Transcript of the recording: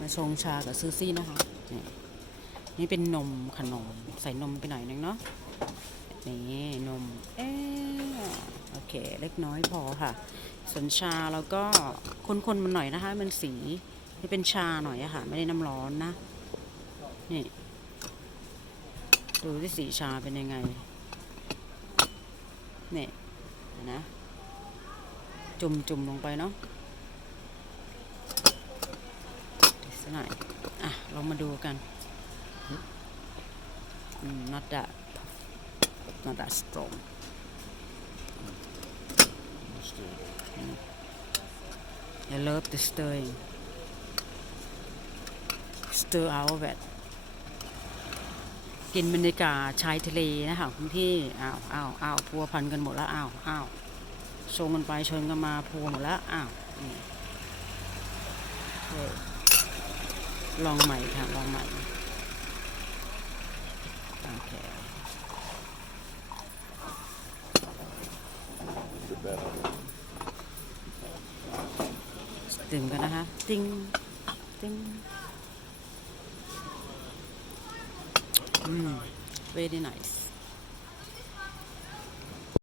มาชงชากับซูซี่นะคะ นี่นี่เป็นนมขนมใส่นมไปหน่อยนึงเนาะนี่นมเอ๊ะโอเค เล็กน้อยพอค่ะ ส่วนชาแล้วก็คนๆมันหน่อยนะคะ มันสีที่เป็นชาหน่อยอะค่ะ ไม่ได้น้ำร้อนนะ นี่ ดูที่สีชาเป็นยังไง นี่นนะจุ่มจุ่มลงไปเนาะอีกสัก หน่อย อะ เรามาดูกันอืม not that not that strong I love the stirring stir out of it กินบรรยากาศชายทะเลนะคะคุณพี่อ้าวอ้าวอ้าวพัวพันกันหมดแล้วอ้าวอ้าวชงกันไปชนกันมาพัวหมดแล้วอ้าวนี่เออ ลองใหม่ค่ะ ลองใหม่โอเคดื่มกันนะคะ ติ้ง ติ้ง อืม very nice